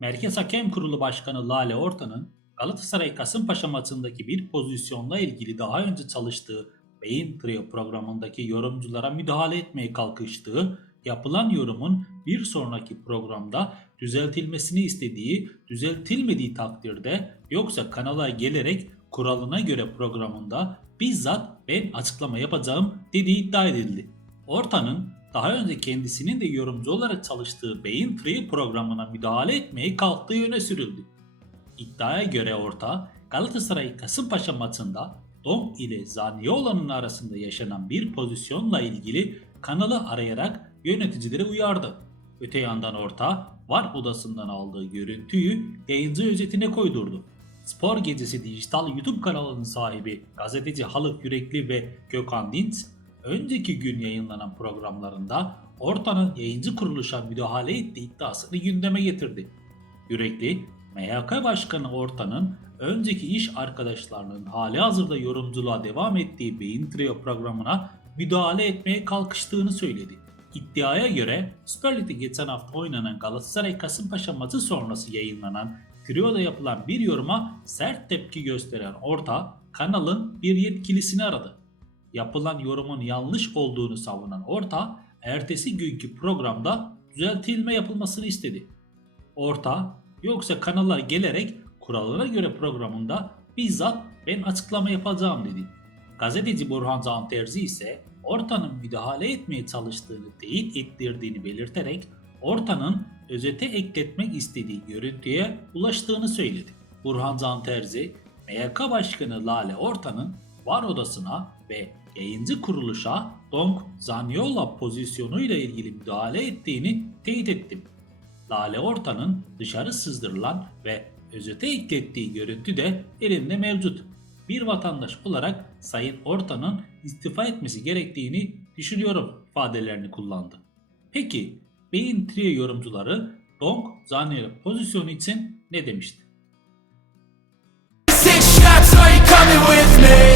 Merkez Hakem Kurulu Başkanı Lale Orta'nın Galatasaray Kasımpaşa maçındaki bir pozisyonla ilgili daha önce çalıştığı Beyin Trio programındaki yorumculara müdahale etmeye kalkıştığı, yapılan yorumun bir sonraki programda düzeltilmesini istediği, düzeltilmediği takdirde yoksa kanala gelerek kuralına göre programında bizzat ben açıklama yapacağım dediği iddia edildi. Orta'nın daha önce kendisinin de yorumcu olarak çalıştığı Beyin Trio programına müdahale etmeye kalktığı öne sürüldü. İddiaya göre Orta, Galatasaray Kasımpaşa maçında Dong ile Zaniolo'nun arasında yaşanan bir pozisyonla ilgili kanalı arayarak yöneticileri uyardı. Öte yandan Orta, VAR odasından aldığı görüntüyü yayıncı özetine koydurdu. Spor Gecesi dijital YouTube kanalının sahibi gazeteci Halık Yürekli ve Gökhan Dintz, önceki gün yayınlanan programlarında Orta'nın yayıncı kuruluşa müdahale ettiği iddiasını gündeme getirdi. Yürekli, MHK Başkanı Orta'nın önceki iş arkadaşlarının hali hazırda yorumculuğa devam ettiği Beyin Trio programına müdahale etmeye kalkıştığını söyledi. İddiaya göre Süper Lig'de geçen hafta oynanan Galatasaray Kasımpaşa maçı sonrası yayınlanan Trio'da yapılan bir yoruma sert tepki gösteren Orta kanalın bir yetkilisini aradı. Yapılan yorumun yanlış olduğunu savunan Orta ertesi günkü programda düzeltilme yapılmasını istedi. Orta yoksa kanallar gelerek kurallara göre programında bizzat ben açıklama yapacağım dedi. Gazeteci Burhan Can Terzi ise Orta'nın müdahale etmeye çalıştığını teyit ettirdiğini belirterek Orta'nın özete ekletmek istediği görüntüye ulaştığını söyledi. Burhan Can Terzi, MYK Başkanı Lale Orta'nın Var Odası'na ve yayıncı kuruluşa Dong Zaniola pozisyonuyla ilgili müdahale ettiğini teyit ettim. Lale Orta'nın dışarı sızdırılan ve özete eklettiği görüntü de elimde mevcut. Bir vatandaş olarak Sayın Orta'nın istifa etmesi gerektiğini düşünüyorum ifadelerini kullandı. Peki Beyin Trio yorumcuları Dong Zaniola pozisyonu için ne demişti? Six shots, are you coming with me?